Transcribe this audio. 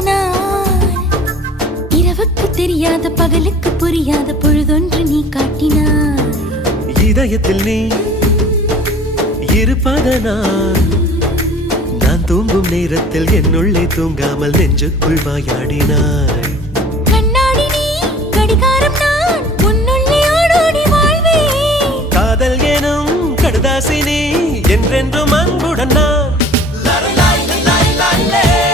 நான் இரவுக்கு தெரியாத பகலுக்கு புரியாத பொழுதொன்று நீ காட்டினாய். இதயத்தில் நீ இருப்பதனால் நான் தூங்கும் நேரத்தில் என்னுள்ளே தூங்காமல் நெஞ்சுக்குள் வாயாடினாய். கண்ணாடி நீ கடிகாரம் நான் உன்னுள்ளே ஓடோடி வாழ்வே. காதல் எனும் கடுதாசி நீ என்றென்றும் அன்புடன் நான்